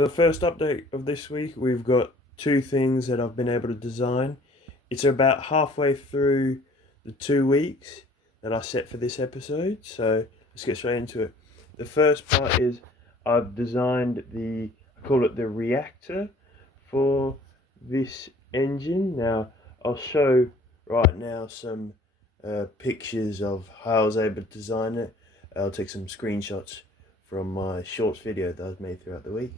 For the first update of this week, we've got two things that I've been able to design. It's about halfway through the 2 weeks that I set for this episode, so let's get straight into it. The first part is I've designed I call it the reactor for this engine. Now, I'll show right now some pictures of how I was able to design it. I'll take some screenshots from my shorts video that I've made throughout the week.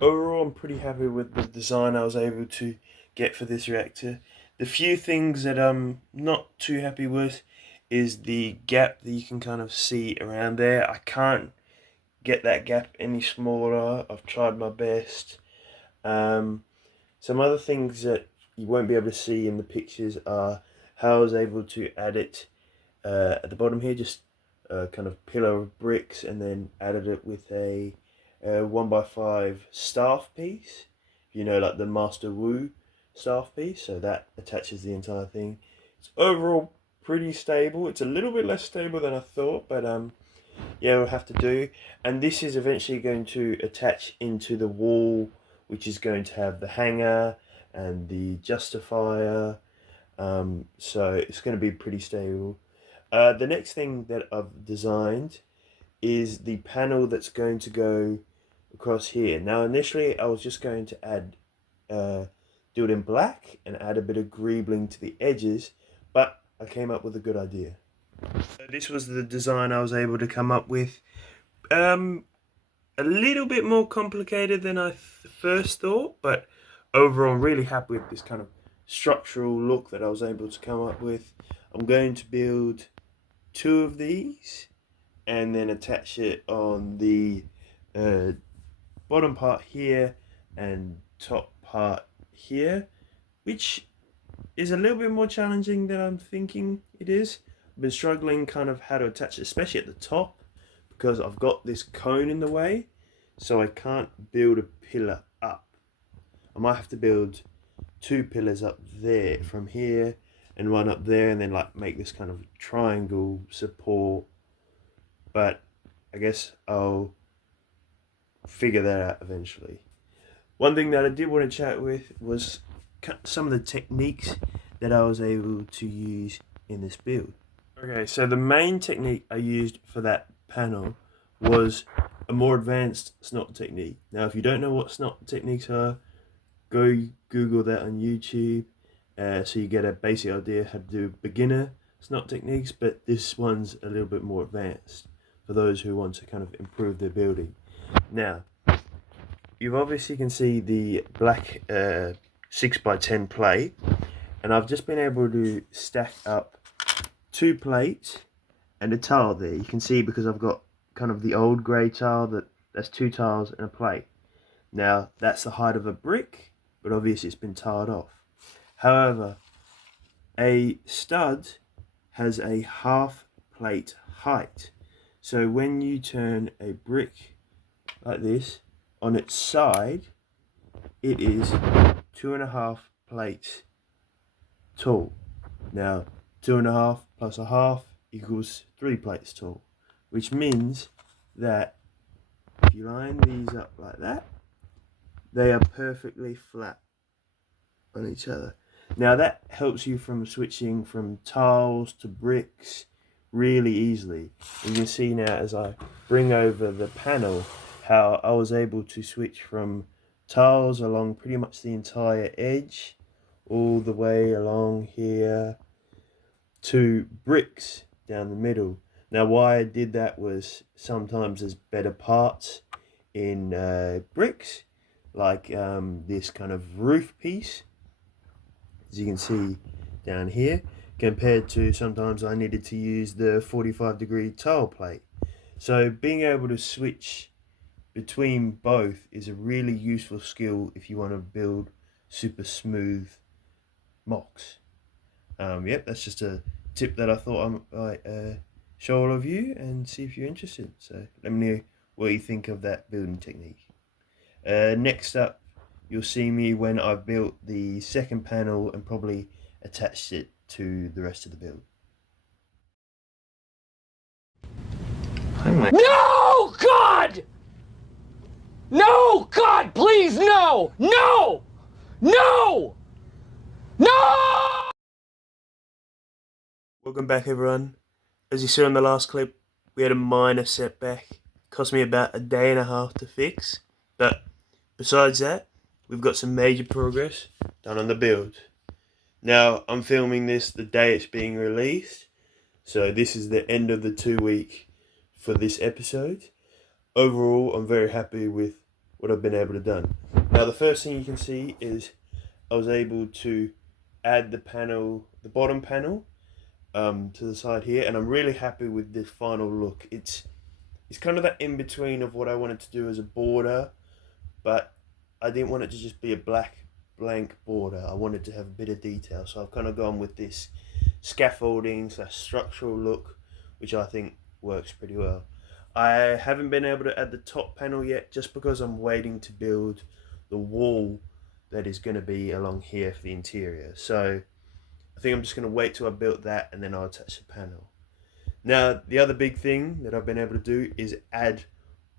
Overall, I'm pretty happy with the design I was able to get for this reactor. The few things that I'm not too happy with is the gap that you can kind of see around there. I can't get that gap any smaller. I've tried my best. Some other things that you won't be able to see in the pictures are how I was able to add it at the bottom here, just a kind of pillar of bricks, and then added it with a 1x5 staff piece, like the Master Wu staff piece, so that attaches the entire thing. It's overall pretty stable. It's a little bit less stable than I thought, but yeah, we'll have to do. And this is eventually going to attach into the wall, which is going to have the hanger and the justifier, so it's going to be pretty stable. The next thing that I've designed is the panel that's going to go across here. Now, initially, I was just going to do it in black and add a bit of greebling to the edges, but I came up with a good idea. So this was the design I was able to come up with. A little bit more complicated than I first thought, but overall, I'm really happy with this kind of structural look that I was able to come up with. I'm going to build two of these and then attach it on the bottom part here and top part here, which is a little bit more challenging than I'm thinking it is. I've been struggling kind of how to attach it, especially at the top, because I've got this cone in the way, so I can't build a pillar up. I might have to build two pillars up there from here and one up there, and then like make this kind of triangle support, but I guess I'll figure that out eventually. One thing that I did want to chat with was some of the techniques that I was able to use in this build. Okay, so the main technique I used for that panel was a more advanced snot technique. Now, if you don't know what snot techniques are, go Google that on YouTube, so you get a basic idea how to do beginner snot techniques, but this one's a little bit more advanced for those who want to kind of improve their building. Now, you obviously can see the black 6x10 plate, and I've just been able to stack up two plates and a tile there. You can see because I've got kind of the old grey tile, that's two tiles and a plate. Now, that's the height of a brick, but obviously it's been tiled off. However, a stud has a half plate height. So when you turn a brick like this on its side, it is 2.5 plates tall. Now, 2.5 plus a half equals 3 plates tall, which means that if you line these up like that, they are perfectly flat on each other. Now that helps you from switching from tiles to bricks really easily. You can see now as I bring over the panel how I was able to switch from tiles along pretty much the entire edge all the way along here to bricks down the middle. Now why I did that was sometimes there's better parts in bricks, like this kind of roof piece, as you can see down here, compared to sometimes I needed to use the 45-degree tile plate. So being able to switch between both is a really useful skill if you want to build super smooth mocks. Yep, that's just a tip that I thought I might show all of you and see if you're interested. So let me know what you think of that building technique. Next up, you'll see me when I've built the second panel and probably attached it to the rest of the build. No, God! No, God, please, no! No! No! No! Welcome back, everyone. As you saw in the last clip, we had a minor setback. It cost me about a day and a half to fix, but besides that, we've got some major progress done on the build. Now, I'm filming this the day it's being released, so this is the end of the 2 week for this episode. Overall, I'm very happy with what I've been able to done. Now, the first thing you can see is I was able to add the panel, the bottom panel, to the side here, and I'm really happy with this final look. It's kind of that in between of what I wanted to do as a border, but I didn't want it to just be a blank border. I wanted to have a bit of detail, so I've kind of gone with this scaffolding / structural look, which I think works pretty well. I haven't been able to add the top panel yet, just because I'm waiting to build the wall that is going to be along here for the interior. So I think I'm just going to wait till I built that, and then I'll attach the panel. Now, the other big thing that I've been able to do is add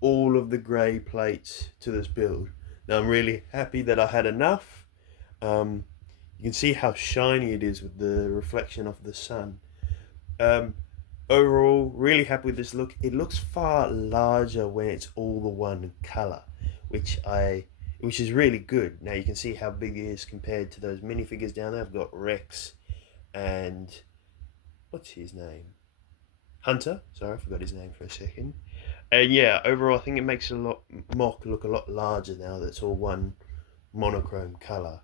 all of the grey plates to this build. Now, I'm really happy that I had enough. You can see how shiny it is with the reflection of the sun. Overall, really happy with this look. It looks far larger when it's all the one colour, which is really good. Now you can see how big it is compared to those minifigures down there. I've got Rex and what's his name? Hunter. Sorry, I forgot his name for a second. And yeah, overall, I think it makes Mock look a lot larger now that it's all one monochrome colour.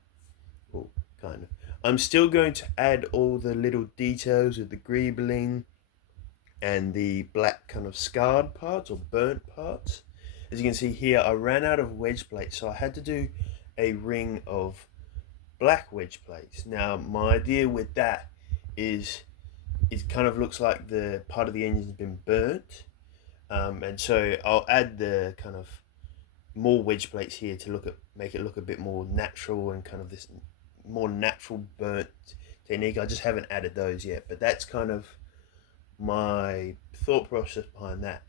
Well, kind of. I'm still going to add all the little details with the greebling and the black kind of scarred parts or burnt parts. As you can see here, I ran out of wedge plates, so I had to do a ring of black wedge plates. Now, my idea with that is it kind of looks like the part of the engine's been burnt, and so I'll add the kind of more wedge plates here to make it look a bit more natural and kind of this more natural burnt technique. I just haven't added those yet, but that's kind of my thought process behind that.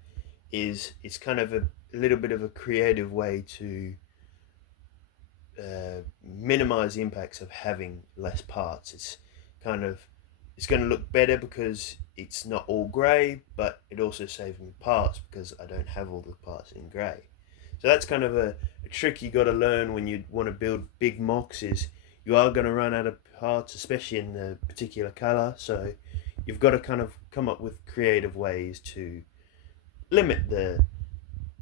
It's kind of a little bit of a creative way to minimize the impacts of having less parts. It's going to look better because it's not all grey, but it also saves me parts because I don't have all the parts in grey. So that's kind of a trick you got to learn when you want to build big mocks. Is you are going to run out of parts, especially in the particular colour. So you've got to kind of come up with creative ways to limit the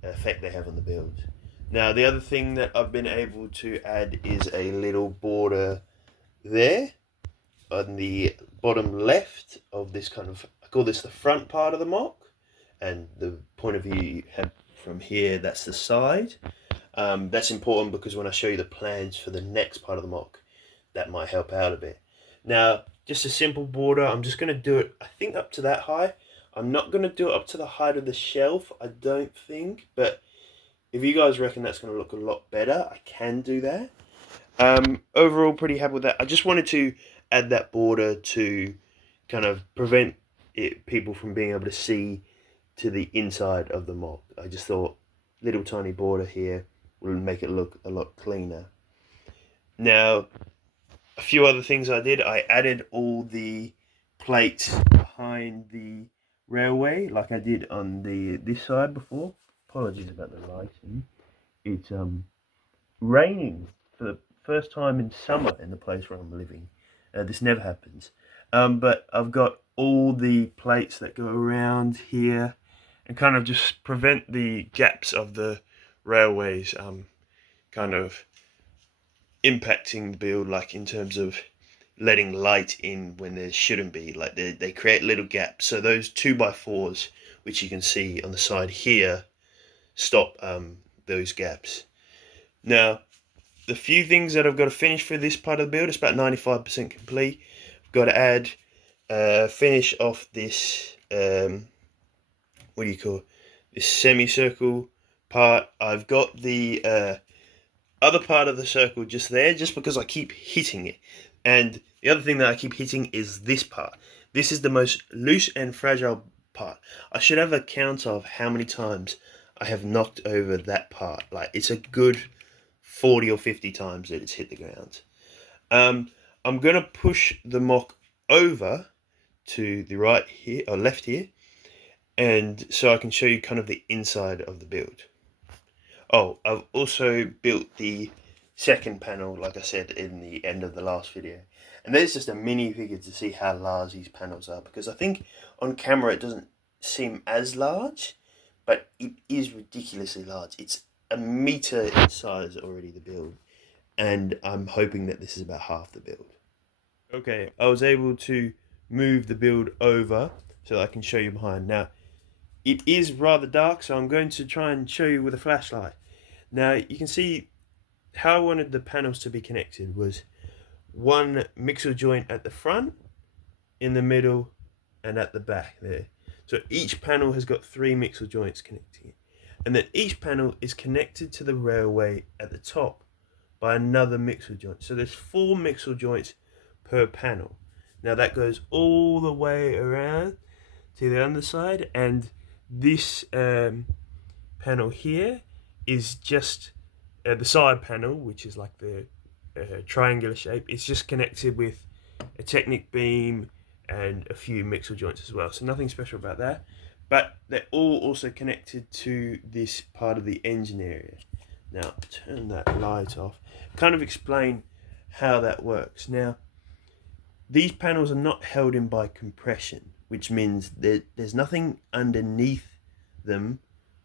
effect they have on the build. Now, the other thing that I've been able to add is a little border there on the bottom left of this kind of, I call this the front part of the mock, and the point of view you have from here, that's the side. That's important because when I show you the plans for the next part of the mock, that might help out a bit. Now, just a simple border, I'm just going to do it, I think, up to that high. I'm not going to do it up to the height of the shelf, I don't think, but if you guys reckon that's going to look a lot better, I can do that. Overall, pretty happy with that. I just wanted to add that border to kind of prevent people from being able to see to the inside of the mock. I just thought little tiny border here will make it look a lot cleaner. Now, a few other things I did. I added all the plates behind the railway like I did on this side before. Apologies about the lighting. It's raining for the first time in summer in the place where I'm living. This never happens. But I've got all the plates that go around here and kind of just prevent the gaps of the railways kind of impacting the build, like in terms of letting light in when there shouldn't be. Like they create little gaps. So those 2x4s, which you can see on the side here, stop those gaps. Now, the few things that I've got to finish for this part of the build, it's about 95% complete. I've got to add, finish off this, what do you call it? This semicircle part. I've got the other part of the circle just there, just because I keep hitting it. And The other thing that I keep hitting is this part. This is the most loose and fragile part. I should have a count of how many times I have knocked over that part. Like, it's a good 40 or 50 times that it's hit the ground. I'm going to push the mock over to the right here, or left here, and so I can show you kind of the inside of the build. Oh, I've also built the second panel, like I said in the end of the last video. And there's just a mini figure to see how large these panels are, because I think on camera it doesn't seem as large, but it is ridiculously large. It's a meter in size already, the build, and I'm hoping that this is about half the build. Okay, I was able to move the build over so that I can show you behind. Now, it is rather dark, so I'm going to try and show you with a flashlight. Now, you can see how I wanted the panels to be connected was one mixer joint at the front, in the middle, and at the back there. So each panel has got 3 mixer joints connecting it. And then each panel is connected to the railway at the top by another mixer joint. So there's 4 mixer joints per panel. Now that goes all the way around to the underside, and this panel here is just the side panel, which is like the triangular shape. It's just connected with a Technic beam and a few mixer joints as well, so nothing special about that, but they're all also connected to this part of the engine area. Now turn that light off, kind of explain how that works. Now, these panels are not held in by compression, which means there's nothing underneath them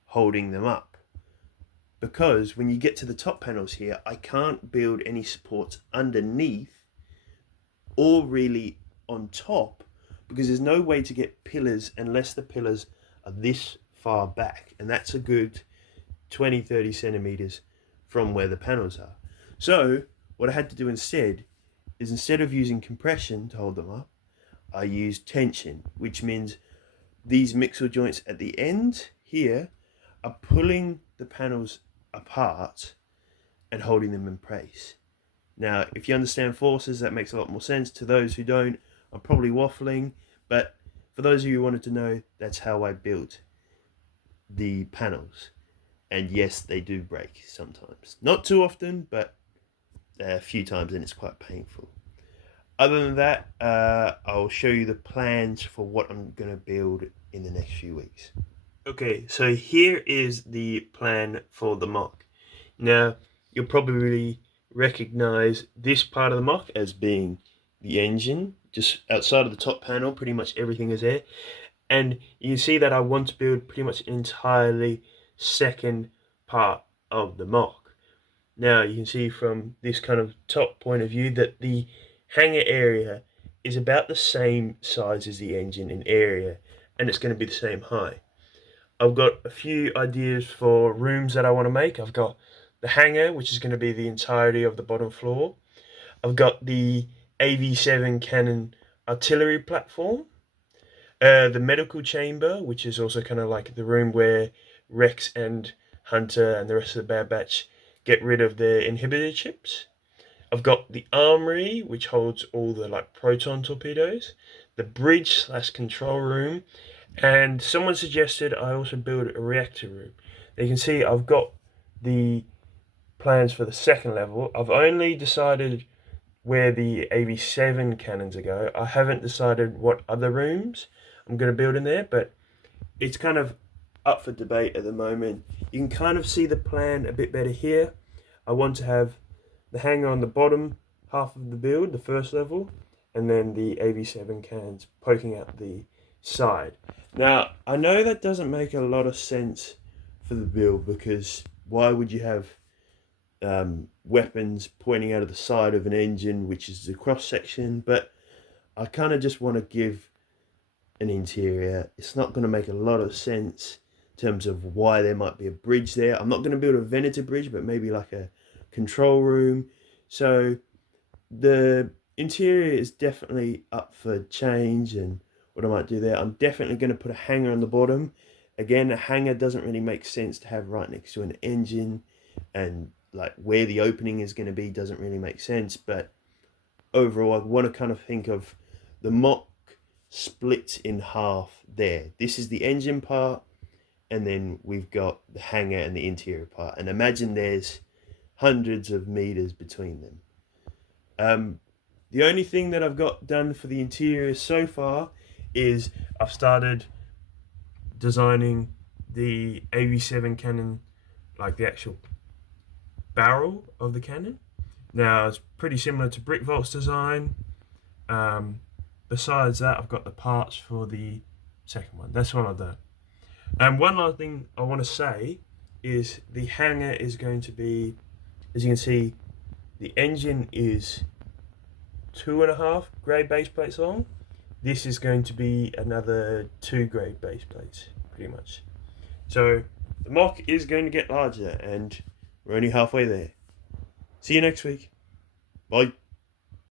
holding them up. Because when you get to the top panels here, I can't build any supports underneath or really on top, because there's no way to get pillars unless the pillars are this far back, and that's a good 20-30 centimeters from where the panels are. So what I had to do instead is, instead of using compression to hold them up, I used tension, which means these mixer joints at the end here are pulling the panels apart and holding them in place. Now, if you understand forces, that makes a lot more sense. To those who don't, I'm probably waffling, but for those of you who wanted to know, that's how I built the panels. And yes, they do break sometimes. Not too often, but a few times, and it's quite painful. Other than that, I'll show you the plans for what I'm going to build in the next few weeks. Okay, so here is the plan for the mock. Now, you'll probably recognize this part of the mock as being the engine. Just outside of the top panel, pretty much everything is there. And you can see that I want to build pretty much an entirely second part of the mock. Now, you can see from this kind of top point of view that the hangar area is about the same size as the engine in area, and it's going to be the same height. I've got a few ideas for rooms that I want to make. I've got the hangar, which is going to be the entirety of the bottom floor. I've got the AV7 cannon artillery platform. The medical chamber, which is also kind of like the room where Rex and Hunter and the rest of the Bad Batch get rid of their inhibitor chips. I've got the armory, which holds all the like proton torpedoes, the bridge / control room, and someone suggested I also build a reactor room. Now you can see I've got the plans for the second level. I've only decided where the AV7 cannons are go. I haven't decided what other rooms I'm going to build in there, but it's kind of up for debate at the moment. You can kind of see the plan a bit better here. I want to have the hangar on the bottom half of the build, the first level, and then the AV7 cannons poking out the side. Now, I know that doesn't make a lot of sense for the build, because why would you have weapons pointing out of the side of an engine, which is the cross section? But I kind of just want to give an interior. It's not going to make a lot of sense in terms of why there might be a bridge there. I'm not going to build a Venator bridge, but maybe like a control room. So the interior is definitely up for change, and what I might do there, I'm definitely going to put a hangar on the bottom. Again, a hangar doesn't really make sense to have right next to an engine, and like where the opening is going to be doesn't really make sense, but overall, I want to kind of think of the mock split in half there. This is the engine part, and then we've got the hangar and the interior part. And imagine there's hundreds of meters between them. The only thing that I've got done for the interior so far is I've started designing the AV7 cannon, like the actual barrel of the cannon. Now it's pretty similar to Brickvolt's design. Besides that, I've got the parts for the second one. That's what I've done. And one last thing I want to say is the hangar is going to be, as you can see, the engine is 2.5 grade base plates long. This is going to be another 2 grade base plates, pretty much. So the mock is going to get larger, and we're only halfway there. See you next week. Bye.